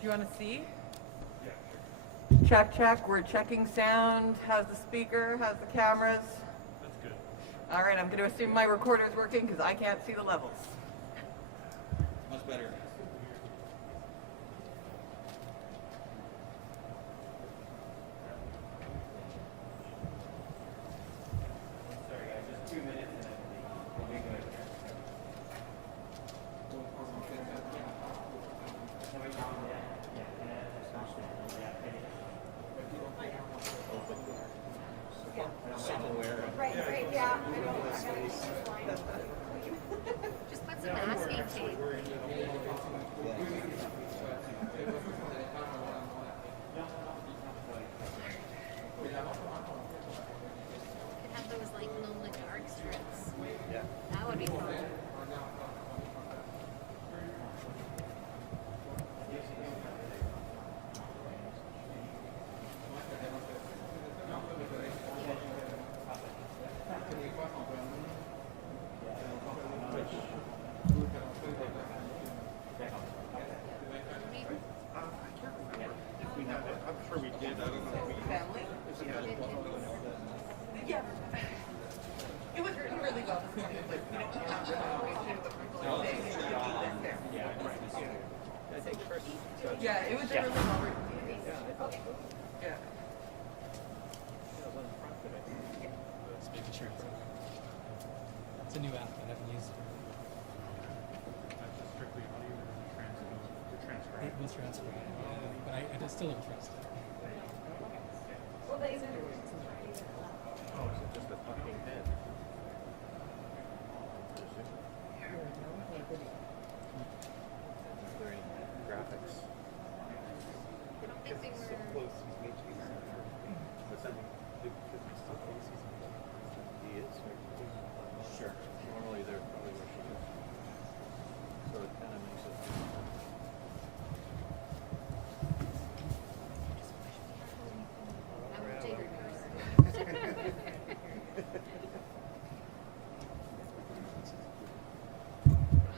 Do you want to see? Check, check. We're checking sound. How's the speaker? How's the cameras? That's good. All right, I'm going to assume my recorder's working because I can't see the levels. Much better. Sorry guys, just 2 minutes and then we'll be good. Right, yeah. Just put some masking tape. Could have those like little dark strips. Yeah. That would be fun. I'm sure we did. I don't know if we Family? Yeah. It was really well. This movie was like, we don't have the wrinkle thing. I think first. Yeah, it was a really well written movie. Yeah. Just making sure it's a new app that I haven't used. That's just strictly audio or transcribe. It was transferred, but I still don't trust it. Well, they Oh, is it just a fucking head? Is there any graphics? I don't think they were. Close, he's made to be but then he's so close, he is, right? Sure. Normally they're probably where she is. So it kind of makes it. I would take reverse.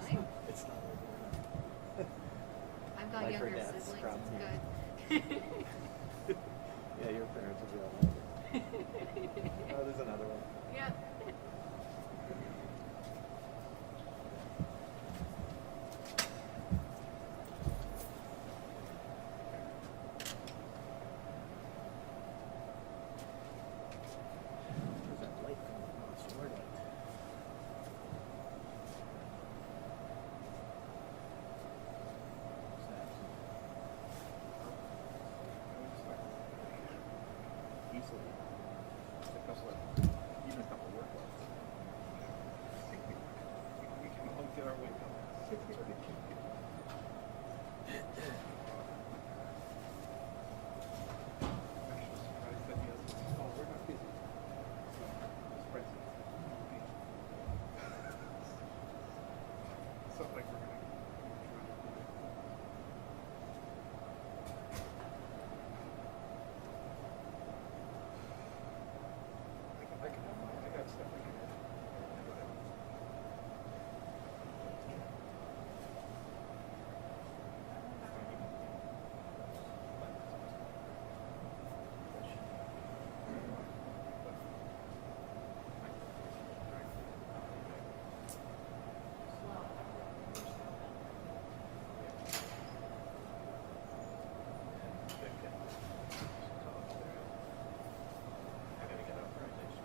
Really? It's not I've got Like her younger dad's siblings. from It's here. good. Yeah, your parents will be all over. Oh, there's another one. Yeah. There's that light coming from the sword light. What's that? Easily. Just a couple of, even a couple of work lights. We can all get our way down. Actually surprised that he has, oh, we're not busy. Surprised. It's not like we're gonna. I got stuff I can do. I gotta get authorization.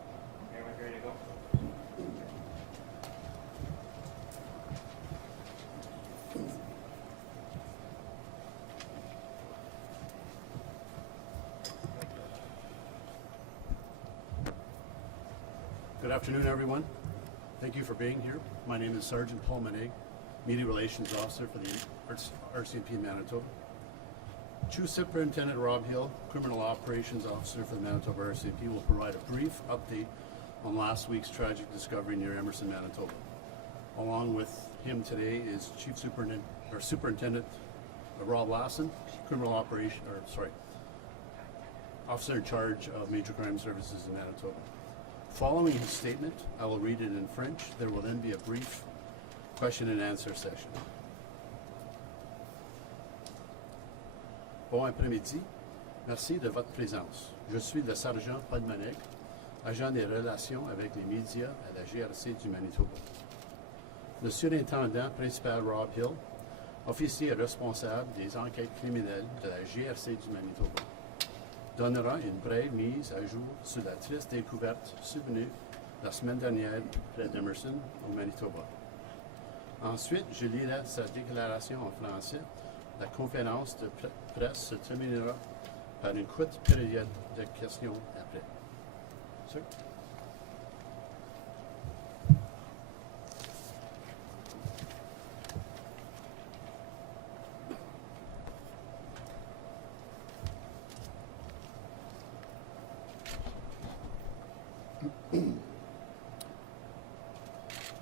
Everyone ready to go? Good afternoon, everyone. Thank you for being here. My name is Sergeant Paul Manig, Media Relations Officer for the RCMP Manitoba. Chief Superintendent Rob Hill, Criminal Operations Officer for the Manitoba RCMP, will provide a brief update on last week's tragic discovery near Emerson, Manitoba. Along with him today is Superintendent Rob Lassen, Officer in charge of Major Crime Services in Manitoba. Following his statement, I will read it in French. There will then be a brief question and answer session. Bon après-midi. Merci de votre présence. Je suis le sergent Paul Maneg, agent des relations avec les médias à la GRC du Manitoba. Le surintendant principal Rob Hill, officier responsable des enquêtes criminelles de la GRC du Manitoba, donnera une brève mise à jour sur la triste découverte survenue la semaine dernière près d'Emerson, au Manitoba. Ensuite, je lirai sa déclaration en français. La conférence de presse se terminera par une courte période de questions après. Sir?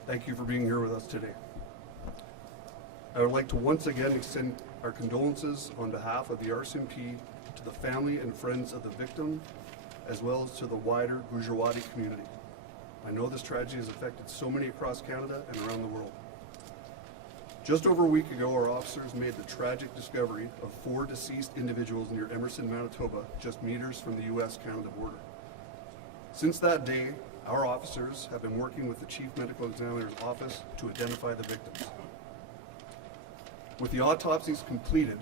Thank you for being here with us today. I would like to once again extend our condolences on behalf of the RCMP to the family and friends of the victim, as well as to the wider Gujarati community. I know this tragedy has affected so many across Canada and around the world. Just over a week ago, our officers made the tragic discovery of 4 deceased individuals near Emerson, Manitoba, just meters from the US-Canada border. Since that day, our officers have been working with the Chief Medical Examiner's office to identify the victims. With the autopsies completed,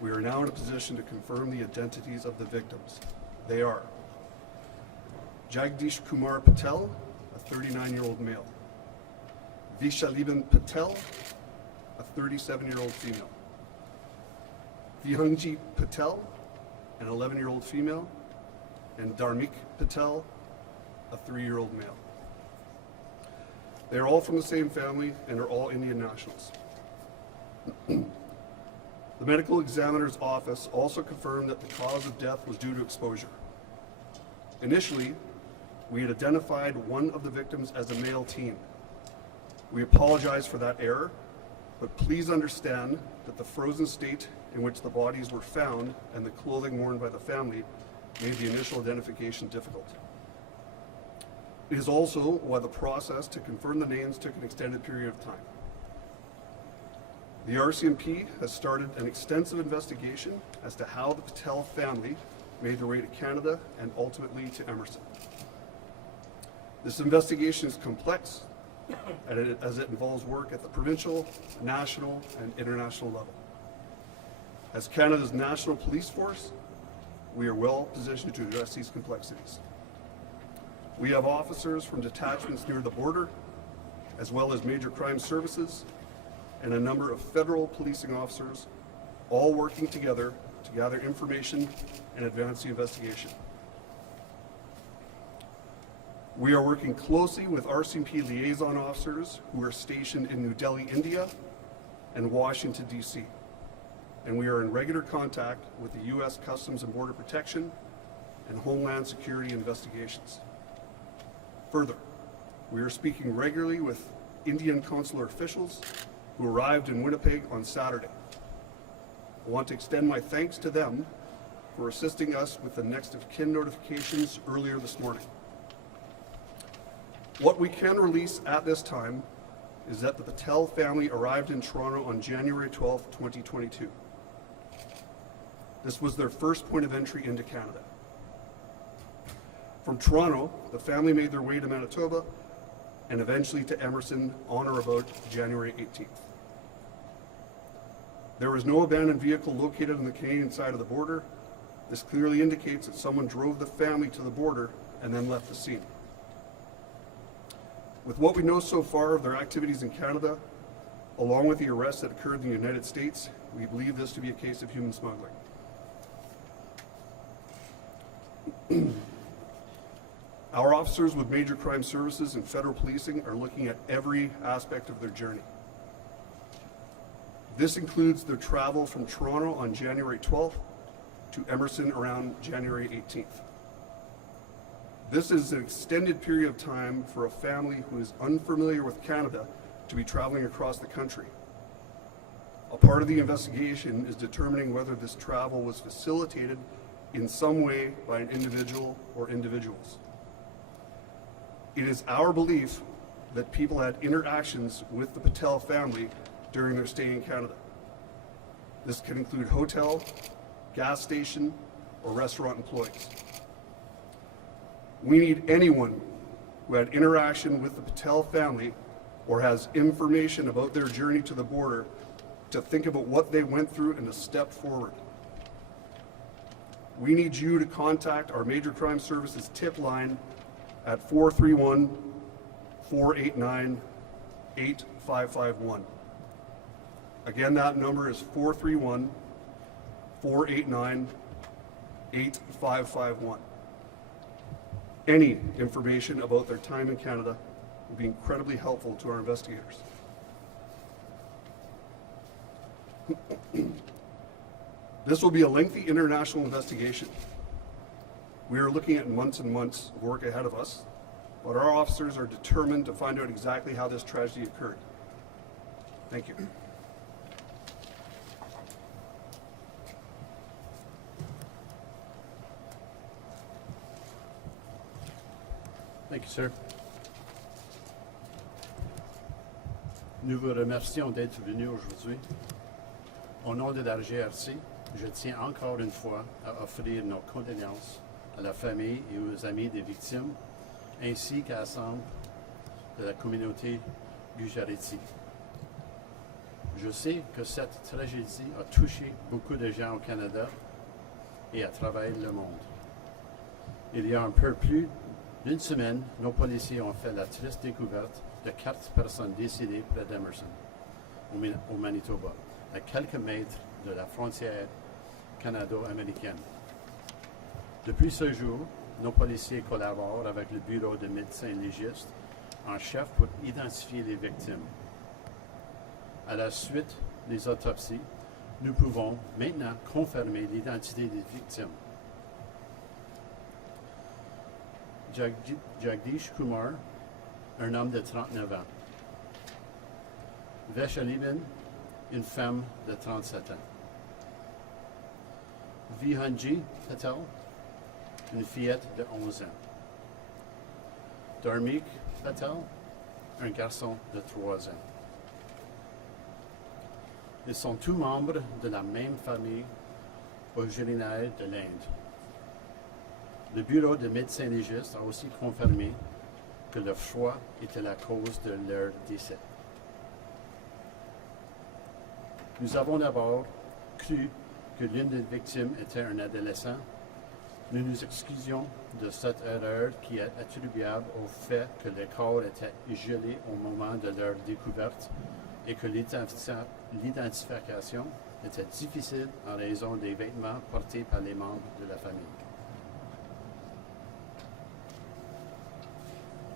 we are now in a position to confirm the identities of the victims. They are Jagdish Kumar Patel, a 39-year-old male; Vishaliban Patel, a 37-year-old female; Vihangji Patel, an 11-year-old female; and Dharmik Patel, a 3-year-old male. They are all from the same family and are all Indian nationals. The medical examiner's office also confirmed that the cause of death was due to exposure. Initially, we had identified one of the victims as a male teen. We apologize for that error, but please understand that the frozen state in which the bodies were found and the clothing worn by the family made the initial identification difficult. It is also why the process to confirm the names took an extended period of time. The RCMP has started an extensive investigation as to how the Patel family made their way to Canada and ultimately to Emerson. This investigation is complex as it involves work at the provincial, national, and international level. As Canada's national police force, we are well positioned to address these complexities. We have officers from detachments near the border, as well as major crime services, and a number of federal policing officers, all working together to gather information and advance the investigation. We are working closely with RCMP liaison officers who are stationed in New Delhi, India, and Washington, D.C., and we are in regular contact with the U.S. Customs and Border Protection and Homeland Security investigations. Further, we are speaking regularly with Indian consular officials who arrived in Winnipeg on Saturday. I want to extend my thanks to them for assisting us with the next of kin notifications earlier this morning. What we can release at this time is that the Patel family arrived in Toronto on January 12, 2022. This was their first point of entry into Canada. From Toronto, the family made their way to Manitoba and eventually to Emerson on or about January 18th. There was no abandoned vehicle located on the Canadian side of the border. This clearly indicates that someone drove the family to the border and then left the scene. With what we know so far of their activities in Canada, along with the arrests that occurred in the United States, we believe this to be a case of human smuggling. Our officers with major crime services and federal policing are looking at every aspect of their journey. This includes their travel from Toronto on January 12th to Emerson around January 18th. This is an extended period of time for a family who is unfamiliar with Canada to be traveling across the country. A part of the investigation is determining whether this travel was facilitated in some way by an individual or individuals. It is our belief that people had interactions with the Patel family during their stay in Canada. This can include hotel, gas station, or restaurant employees. We need anyone who had interaction with the Patel family or has information about their journey to the border to think about what they went through and to step forward. We need you to contact our Major Crime Services tip line at 431-489-8551. Again, that number is 431-489-8551. Any information about their time in Canada will be incredibly helpful to our investigators. This will be a lengthy international investigation. We are looking at months and months of work ahead of us, but our officers are determined to find out exactly how this tragedy occurred. Thank you. Thank you, sir. Nous vous remercions d'être venu aujourd'hui. Au nom de la GRC, je tiens encore une fois à offrir nos condoléances à la famille et aux amis des victimes, ainsi qu'à l'ensemble de la communauté gujarati. Je sais que cette tragédie a touché beaucoup de gens au Canada et à travers le monde. Il y a un peu plus d'une semaine, nos policiers ont fait la triste découverte de 4 personnes décédées près d'Emerson, au Manitoba, à quelques mètres de la frontière canado-américaine. Depuis ce jour, nos policiers collaborent avec le Bureau de médecins légistes en chef pour identifier les victimes. À la suite des autopsies, nous pouvons maintenant confirmer l'identité des victimes. Jagdish Kumar, un homme de 39 ans. Veshalibin, une femme de 37 ans. Vihanji Patel, une fillette de 11 ans. Dharmik Patel, un garçon de 3 ans. Ils sont tous membres de la même famille originaire de l'Inde. Le Bureau de médecins légistes a aussi confirmé que le froid était la cause de leur décès. Nous avons d'abord cru que l'une des victimes était un adolescent. Nous nous excusions de cette erreur qui est attribuable au fait que le corps était gelé au moment de leur découverte et que l'identification était difficile en raison des vêtements portés par les membres de la famille.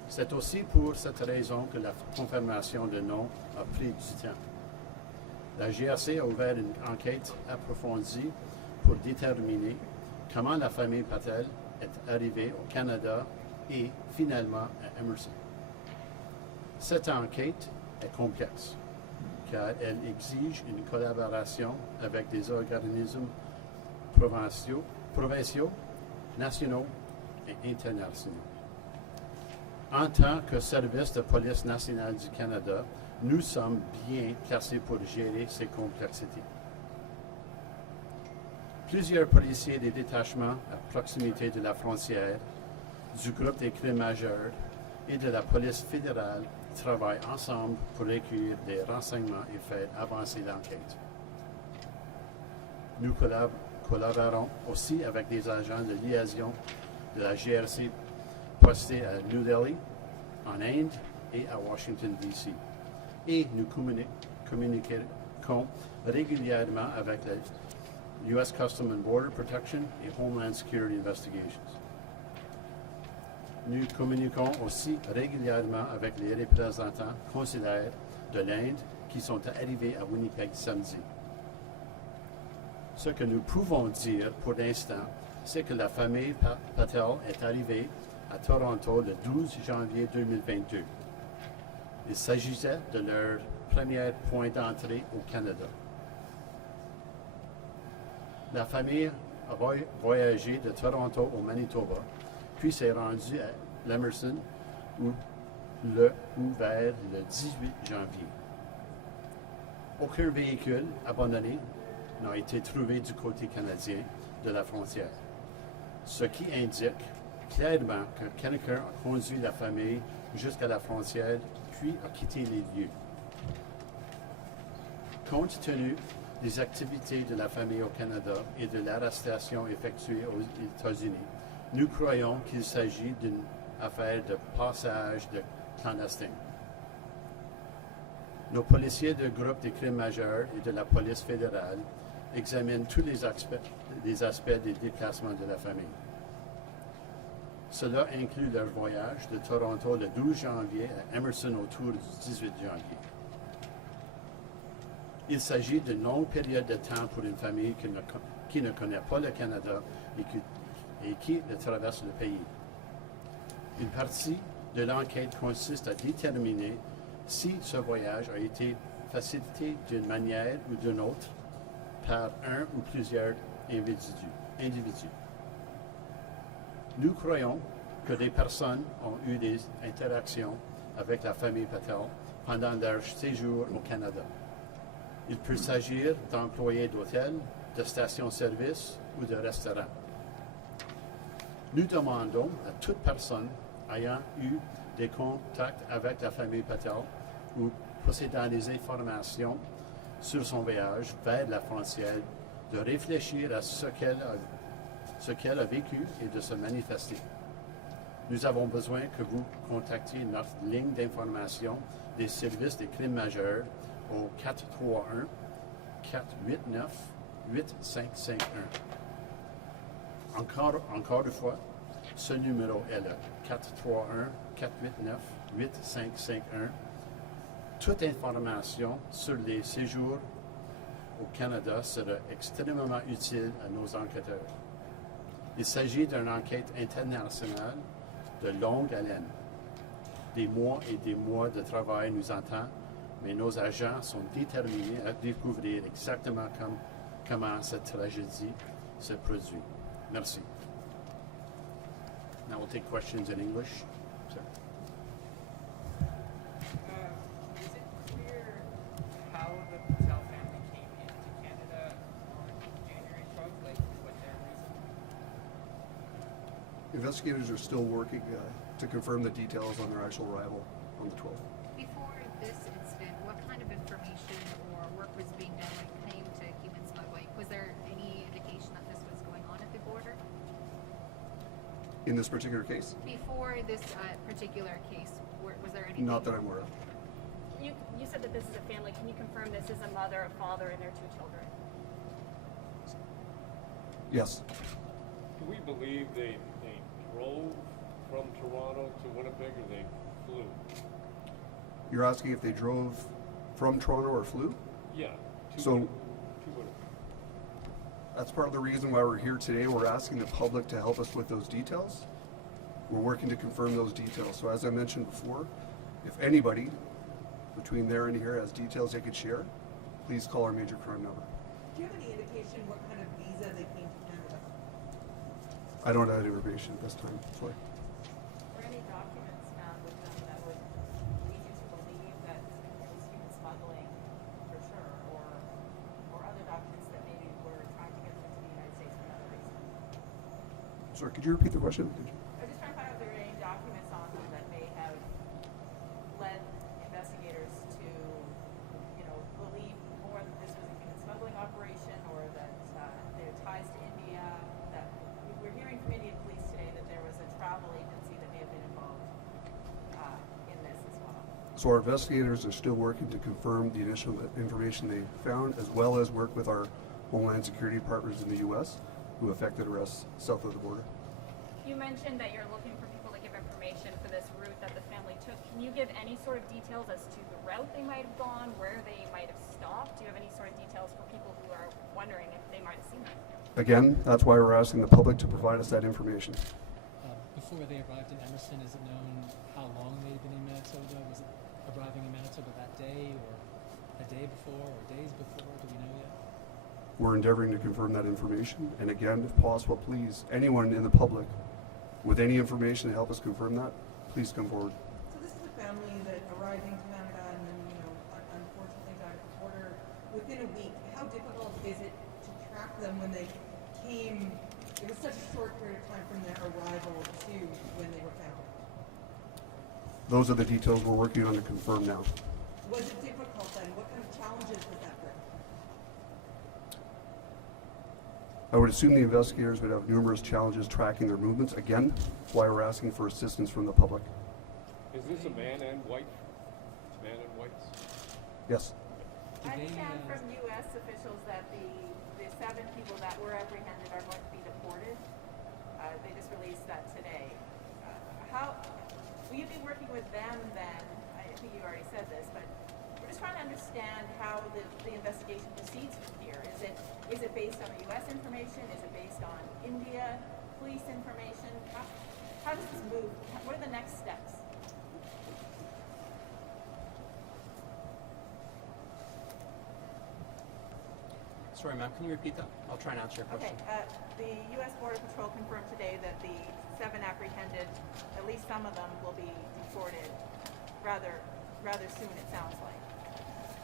C'est aussi pour cette raison que la confirmation de nom a pris du temps. La GRC a ouvert une enquête approfondie pour déterminer comment la famille Patel est arrivée au Canada et finalement à Emerson. Cette enquête est complexe car elle exige une collaboration avec des organismes provinciaux, nationaux et internationaux. En tant que service de police nationale du Canada, nous sommes bien placés pour gérer ces complexités. Plusieurs policiers des détachements à proximité de la frontière, du groupe des crimes majeurs et de la police fédérale travaillent ensemble pour recueillir des renseignements et faire avancer l'enquête. Nous collaborons aussi avec des agents de liaison de la GRC postés à New Delhi, en Inde et à Washington, D.C. Et nous communiquons régulièrement avec la U.S. Customs and Border Protection et Homeland Security Investigations. Nous communiquons aussi régulièrement avec les représentants consulaires de l'Inde qui sont arrivés à Winnipeg samedi. Ce que nous pouvons dire pour l'instant, c'est que la famille Patel est arrivée à Toronto le 12 janvier 2022. Il s'agissait de leur premier point d'entrée au Canada. La famille a voyagé de Toronto au Manitoba, puis s'est rendue à l'Emerson vers le 18 janvier. Aucun véhicule abandonné n'a été trouvé du côté canadien de la frontière, ce qui indique clairement que quelqu'un a conduit la famille jusqu'à la frontière puis a quitté les lieux. Compte tenu des activités de la famille au Canada et de l'arrestation effectuée aux États-Unis, nous croyons qu'il s'agit d'une affaire de passage de clandestins. Nos policiers du groupe des crimes majeurs et de la police fédérale examinent tous les aspects des déplacements de la famille. Cela inclut leur voyage de Toronto le 12 janvier à Emerson autour du 18 janvier. Il s'agit d'une longue période de temps pour une famille qui ne connaît pas le Canada et qui traverse le pays. Une partie de l'enquête consiste à déterminer si ce voyage a été facilité d'une manière ou d'une autre par un ou plusieurs individus. Nous croyons que des personnes ont eu des interactions avec la famille Patel pendant leur séjour au Canada. Il peut s'agir d'employés d'hôtels, de stations-service ou de restaurants. Nous demandons à toute personne ayant eu des contacts avec la famille Patel ou possédant des informations sur son voyage vers la frontière de réfléchir à ce qu'elle a vécu et de se manifester. Nous avons besoin que vous contactiez notre ligne d'information des services des crimes majeurs au 431-489-8551. Encore une fois, ce numéro est le 431-489-8551. Toute information sur les séjours au Canada sera extrêmement utile à nos enquêteurs. Il s'agit d'une enquête internationale de longue haleine. Des mois et des mois de travail nous attendent, mais nos agents sont déterminés à découvrir exactement comment cette tragédie se produit. Merci. Now we'll take questions in English. Sir. Is it clear how the Patel family came into Canada on January 12th? Like, what their reason? Investigators are still working to confirm the details on their actual arrival on the 12th. Before this incident, what kind of information or work was being done when it came to human smuggling? Was there any indication that this was going on at the border? In this particular case, Before this particular case, was there anything? not that I'm aware of. You said that this is a family. Can you confirm this is a mother, a father, and their 2 children? Yes. Do we believe they drove from Toronto to Winnipeg or they flew? You're asking if they drove from Toronto or flew? Yeah. So- To Winnipeg. That's part of the reason why we're here today. We're asking the public to help us with those details. We're working to confirm those details. So as I mentioned before, if anybody between there and here has details they could share, please call our major crime number. Do you have any indication what kind of visa they came to Canada? I don't have that information at this time. Sorry. Were any documents found with them that would lead you to believe that it was human smuggling for sure, or other documents that maybe were trying to get them to the United States for another reason? Sorry, could you repeat the question? I was just trying to find out if there were any documents on them that may have led investigators to, believe more that this was a human smuggling operation, or that there are ties to India. That we're hearing from Indian police today that there was a travel agency that may have been involved in this as well. So our investigators are still working to confirm the initial information they found, as well as work with our Homeland Security partners in the U.S. who effected arrests south of the border. You mentioned that you're looking for people to give information for this route that the family took. Can you give any sort of details as to the route they might have gone, where they might have stopped? Do you have any sort of details for people who are wondering if they might have seen them? Again, that's why we're asking the public to provide us that information. Before they arrived in Emerson, is it known how long they'd been in Manitoba? Was it arriving in Manitoba that day, or a day before, or days before? Do we know yet? We're endeavoring to confirm that information. And again, if possible, please, anyone in the public with any information to help us confirm that, please come forward. So this is a family that arrived in Canada and then, unfortunately got at the border within a week. How difficult is it them when they came, it was such a short period of time from their arrival to when they were found? Those are the details we're working on to confirm now. Was it difficult then? What kind of challenges did that bring? I would assume the investigators would have numerous challenges tracking their movements. Again, why we're asking for assistance from the public. Is this a man and white? Man and whites? Yes. I understand from U.S. officials that the 7 people that were apprehended are going to be deported. They just released that today. How will you be working with them then? I think you already said this, but we're just trying to understand how the investigation proceeds from here. Is it based on the U.S. information? Is it based on India police information? How does this move? What are the next steps? Sorry, ma'am, can you repeat that? I'll try and answer your question. Okay, the U.S. Border Patrol confirmed today that the 7 apprehended, at least some of them, will be deported rather soon, it sounds like.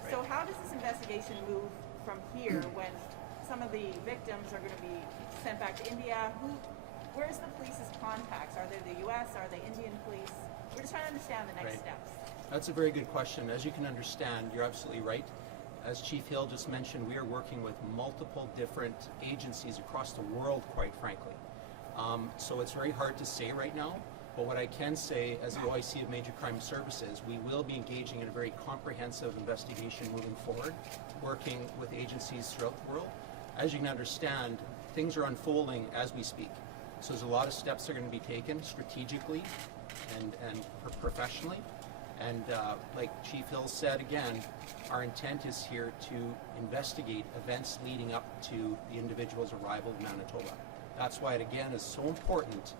Right. So how does this investigation move from here when some of the victims are going to be sent back to India? Where's the police's contacts? Are they the U.S.? Are they Indian police? We're just trying to understand the next steps. That's a very good question. As you can understand, you're absolutely right. As Chief Hill just mentioned, we are working with multiple different agencies across the world, quite frankly. So it's very hard to say right now, but what I can say as the OIC of Major Crime Services, we will be engaging in a very comprehensive investigation moving forward, working with agencies throughout the world. As you can understand, things are unfolding as we speak. So there's a lot of steps that are going to be taken strategically and professionally. And like Chief Hill said again, our intent is here to investigate events leading up to the individual's arrival in Manitoba. That's why it again is so important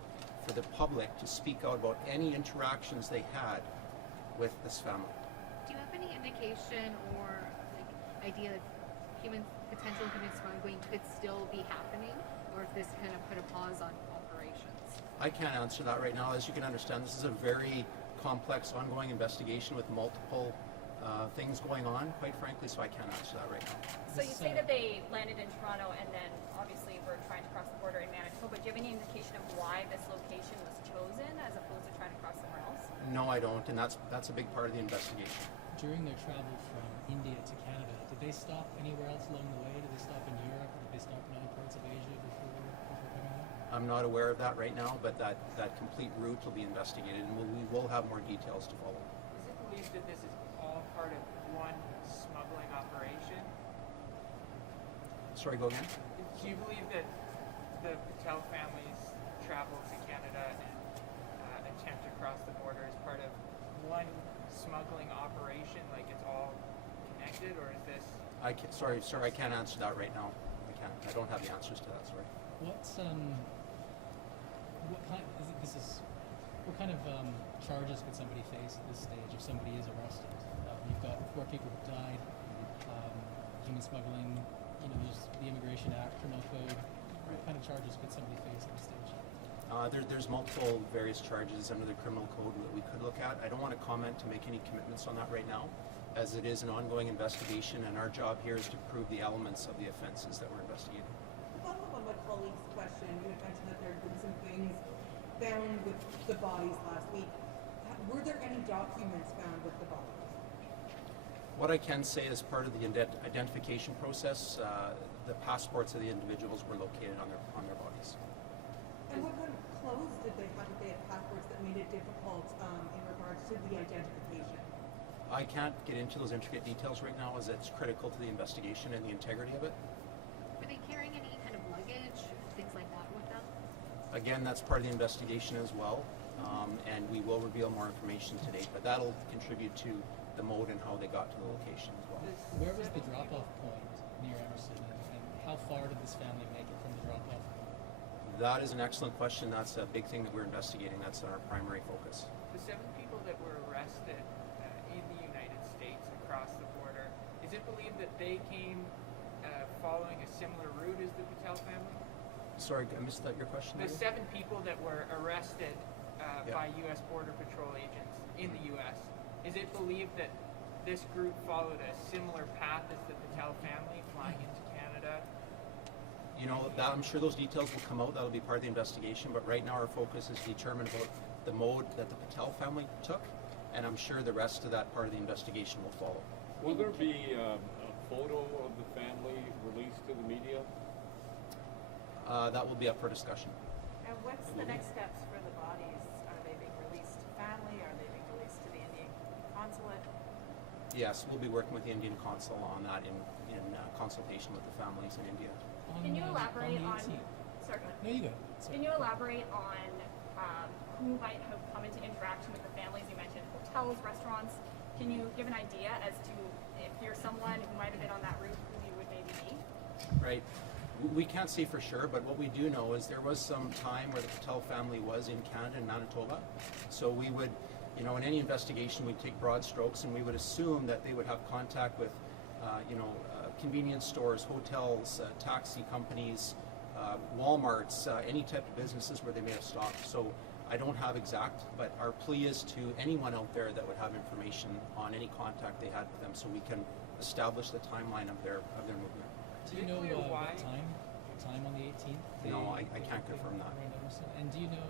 for the public to speak out about any interactions they had with this family. Do you have any indication or idea if potential human smuggling could still be happening, or if this kind of put a pause on operations? I can't answer that right now. As you can understand, this is a very complex ongoing investigation with multiple things going on, quite frankly, so I can't answer that right now. So you say that they landed in Toronto and then obviously were trying to cross the border in Manitoba. Do you have any indication of why this location was chosen as opposed to trying to cross somewhere else? No, I don't, and that's a big part of the investigation. During their travel from India to Canada, did they stop anywhere else along the way? Did they stop in Europe? Did they stop in other parts of Asia before coming here? I'm not aware of that right now, but that complete route will be investigated, and we will have more details to follow. Is it believed that this is all part of one smuggling operation? Sorry, go again? Do you believe that the Patel family's travel to Canada and attempt to cross the border is part of one smuggling operation, like it's all connected, or is this? Sorry, sir, I can't answer that right now. I don't have the answers to that. Sorry. What kind of charges could somebody face at this stage if somebody is arrested? You've got 4 people who died, human smuggling. There's the Immigration Act, Criminal Code. What kind of charges could somebody face at this stage? There's multiple various charges under the Criminal Code that we could look at. I don't want to comment to make any commitments on that right now, as it is an ongoing investigation, and our job here is to prove the elements of the offenses that we're investigating. Follow up on my colleague's question, you had mentioned that there had been some things found with the bodies last week. Were there any documents found with the bodies? What I can say as part of the identification process, the passports of the individuals were located on their bodies. And what kind of clothes did they have? Did they have passports that made it difficult in regards to the identification? I can't get into those intricate details right now, as it's critical to the investigation and the integrity of it. Were they carrying any kind of luggage, things like that with them? Again, that's part of the investigation as well, and we will reveal more information today, but that'll contribute to the mode and how they got to the location as well. Where was the drop-off point near Emerson, and how far did this family make it from the drop-off point? That is an excellent question. That's a big thing that we're investigating. That's our primary focus. The 7 people that were arrested in the United States across the border, is it believed that they came following a similar route as the Patel family? Sorry, I missed your question. The 7 people that were arrested by U.S. Border Patrol agents in the U.S., is it believed that this group followed a similar path as the Patel family, flying into Canada? I'm sure those details will come out. That'll be part of the investigation. But right now, our focus is to determine about the mode that the Patel family took, and I'm sure the rest of that part of the investigation will follow. Will there be a photo of the family released to the media? That will be up for discussion. And what's the next steps for the bodies? Are they being released to family? Are they being released to the Indian consulate? Yes, we'll be working with the Indian consul on that in consultation with the families in India. Can you elaborate the on? 18th. Sorry, go ahead. No, you go. Sorry. Can you elaborate on who might have come into interaction with the families? You mentioned hotels, restaurants. Can you give an idea as to if you're someone who might have been on that route, who you would maybe be? Right. We can't say for sure, but what we do know is there was some time where the Patel family was in Canada and Manitoba. So we would, in any investigation, we'd take broad strokes and we would assume that they would have contact with, convenience stores, hotels, taxi companies, Walmarts, any type of businesses where they may have stopped. So I don't have exact, but our plea is to anyone out there that would have information on any contact they had with them, so we can establish the timeline of their movement. Do you know Clear why? what time on the 18th? No, I can't confirm that. And do you know,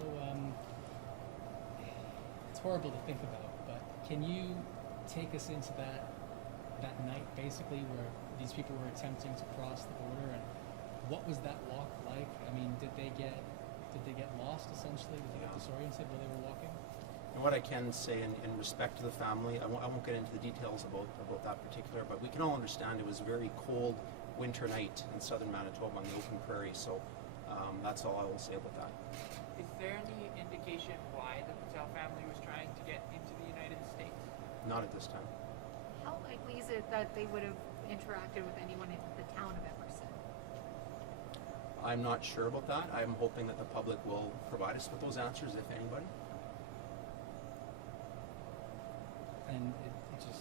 it's horrible to think about, but can you take us into that night basically where these people were attempting to cross the border, and what was that walk like? I mean, did they get lost essentially? Did they get disoriented while they were walking? And what I can say in respect to the family, I won't get into the details about that particular, but we can all understand it was a very cold winter night in southern Manitoba on the open prairie, so that's all I will say about that. Is there any indication why the Patel family was trying to get into the United States? Not at this time. How likely is it that they would have interacted with anyone in the town of Emerson? I'm not sure about that. I'm hoping that the public will provide us with those answers, if anybody. And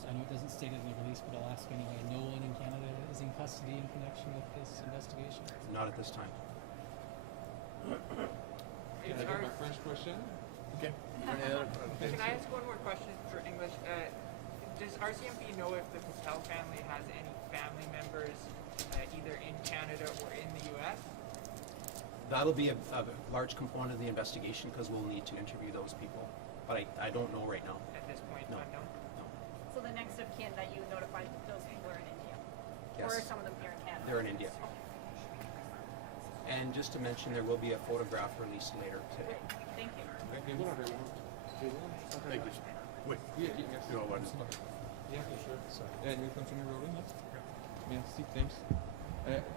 I know it doesn't state it in the release, but I'll ask anyway. No one in Canada is in custody in connection with this investigation? Not at this time. Can I It's get my our- French question? Okay. Can I ask one more question for English? Does RCMP know if the Patel family has any family members either in Canada or in the U.S.? That'll be a large component of the investigation because we'll need to interview those people. But I don't know right now. At this point, No. unknown? So the next of kin that you notified, those people are in India, Yes. or some of them here in Canada. They're in India. And just to mention, there will be a photograph released later today. Thank you. Avez-vous l'environnement? Thank you. Oui. Oui, ok, merci. You're welcome. Yeah, for sure. You continue rolling, yes? Merci, thanks.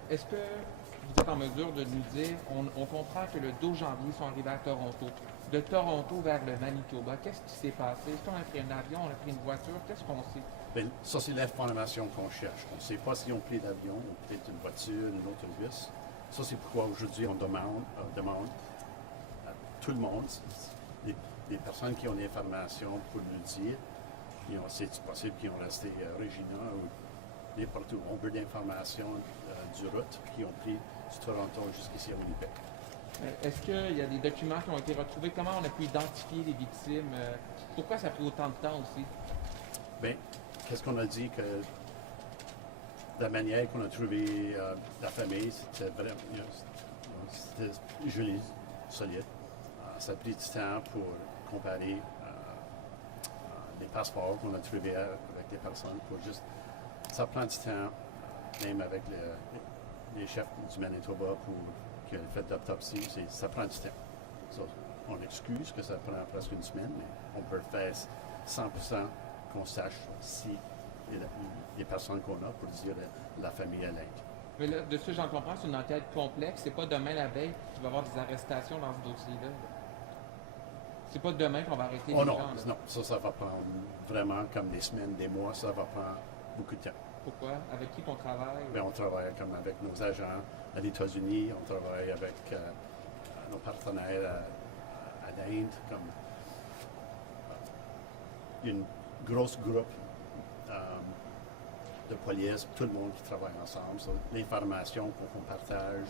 Est-ce que vous êtes en mesure de nous dire, on comprend que le 12 janvier, ils sont arrivés à Toronto. De Toronto vers le Manitoba, qu'est-ce qui s'est passé? Est-ce qu'on a pris un avion, on a pris une voiture? Qu'est-ce qu'on sait? Bien, ça, c'est l'information qu'on cherche. On ne sait pas s'ils ont pris l'avion ou peut-être une voiture, une autobus. Ça, c'est pourquoi aujourd'hui, on demande à tout le monde, les personnes qui ont l'information pour nous dire, c'est possible qu'ils ont resté à Regina ou n'importe où. On veut l'information du route qu'ils ont pris du Toronto jusqu'ici à Winnipeg. Est-ce qu'il y a des documents qui ont été retrouvés? Comment on a pu identifier les victimes? Pourquoi ça a pris autant de temps aussi? Bien, qu'est-ce qu'on a dit que la manière qu'on a trouvé la famille, c'était vraiment, c'était joli, solide. Ça a pris du temps pour comparer les passeports qu'on a trouvés avec les personnes. Ça prend du temps, même avec les chefs du Manitoba qui ont fait l'autopsie, ça prend du temps. So, on excuse que ça prend presque une semaine, mais on peut le faire 100% qu'on sache si les personnes qu'on a pour dire la famille à l'aide. Mais là, de ce que j'en comprends, c'est une enquête complexe. C'est pas demain la veille qu'il va y avoir des arrestations dans ce dossier-là. C'est pas demain qu'on va arrêter les non, gens. Là. non, ça va prendre vraiment comme des semaines, des mois, ça va prendre beaucoup de temps. Pourquoi? Avec qui qu'on travaille? Mais on travaille comme avec nos agents à l'États-Unis, on travaille avec nos partenaires à l'Inde, comme une grosse groupe de police, tout le monde qui travaille ensemble. So, l'information qu'on partage,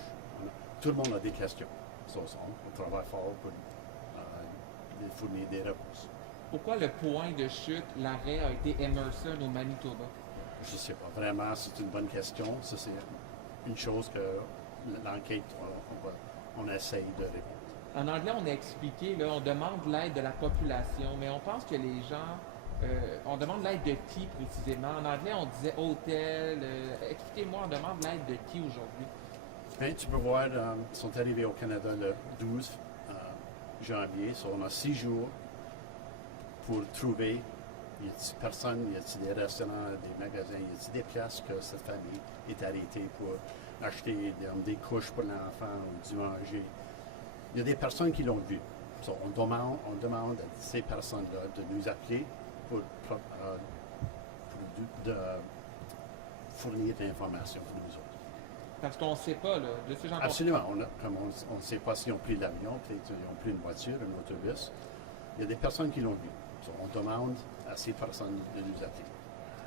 tout le monde a des questions. So, on travaille fort pour fournir des réponses. Pourquoi le point de chute, l'arrêt a été Emerson au Manitoba? Je ne sais pas. Vraiment, c'est une bonne question. Ça, c'est une chose l'enquête, on essaye de répondre. En anglais, on a expliqué, là, on demande l'aide de la population, mais on pense que les gens, on demande l'aide de qui précisément? En anglais, on disait hôtel. Expliquez-moi, on demande l'aide de qui aujourd'hui? Bien, tu peux voir, ils sont arrivés au Canada le 12 janvier. So on a 6 jours pour trouver, y a-t-il personne, y a-t-il des restaurants, des magasins, y a-t-il des places que cette famille est arrêtée pour acheter des couches pour l'enfant ou du manger. Il y a des personnes qui l'ont vu. So, on demande à ces personnes-là de nous appeler pour fournir de l'information pour nous autres. Parce qu'on ne sait pas, là, de ces gens. Absolument. On ne sait pas s'ils ont pris l'avion, peut-être qu'ils ont pris une voiture, un autobus. Il y a des personnes qui l'ont vu. So, on demande à ces personnes de nous appeler.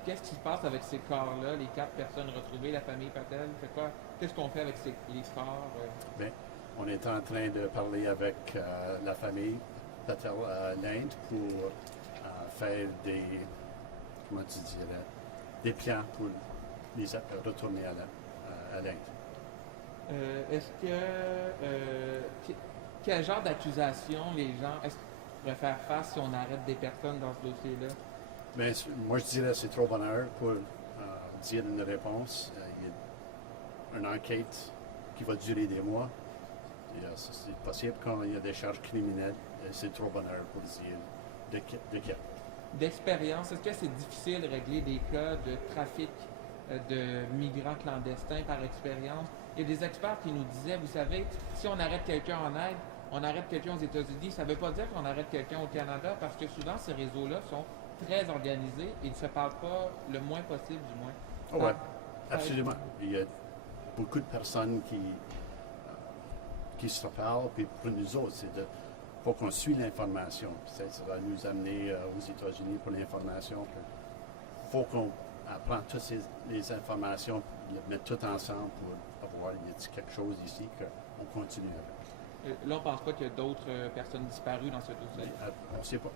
Qu'est-ce qui se passe avec ces corps-là, les 4 personnes retrouvées, la famille Patel? Fait quoi? Qu'est-ce qu'on fait avec les corps? Bien, on est en train de parler avec la famille Patel à l'Inde pour faire des, comment tu dirais, des plans pour les retourner à l'Inde. Est-ce que quel genre d'accusation les gens pourraient faire face si on arrête des personnes dans ce dossier-là? Bien, moi, je dirais que c'est trop bonheur pour dire une réponse. Il y a une enquête qui va durer des mois. C'est possible quand il y a des charges criminelles. C'est trop bonheur pour dire de quel. D'expérience, est-ce que c'est difficile de régler des cas de trafic de migrants clandestins par expérience? Il y a des experts qui nous disaient, vous savez, si on arrête quelqu'un en aide, on arrête quelqu'un aux États-Unis, ça ne veut pas dire qu'on arrête quelqu'un au Canada, parce que souvent ces réseaux-là sont très organisés et ne se parlent pas le moins possible, du moins. Oh, oui, absolument. Il y a beaucoup de personnes qui se parlent, puis pour nous autres, il faut qu'on suive l'information. Ça va nous amener aux États-Unis pour l'information. Il faut qu'on apprenne toutes les informations, les mettre tout ensemble pour voir y a quelque chose ici qu'on continue avec. Là, on ne pense pas qu'il y a d'autres personnes disparues dans ce dossier. On ne sait pas.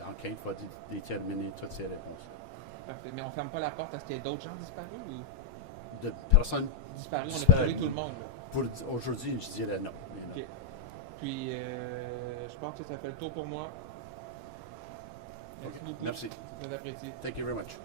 L'enquête va déterminer toutes ces réponses. Parfait. Mais on ne ferme pas la porte à ce qu'il y ait d'autres gens disparus ou? De personnes disparues. On a disparues. trouvé tout le monde. Là. Pour aujourd'hui, je dirais non. OK. Puis, je pense que ça fait le tour pour moi. Merci beaucoup. Merci. Très apprécié. Thank you very much.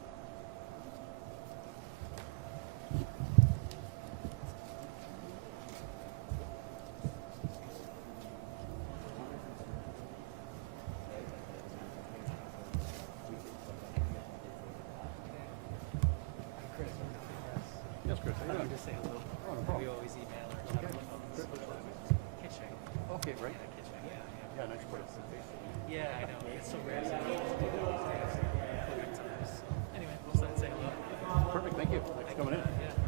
Yes, Chris. How you doing? Just say hello. Oh, no problem. We always email or chat on the phone. Kitchen. Okay, right. Yeah, kitchen. Yeah, Yeah, nice place. yeah. I know. It's so rare to do those days. Good times. Anyway, we'll say hello. Perfect. Thank you. Thanks for coming in. Yeah.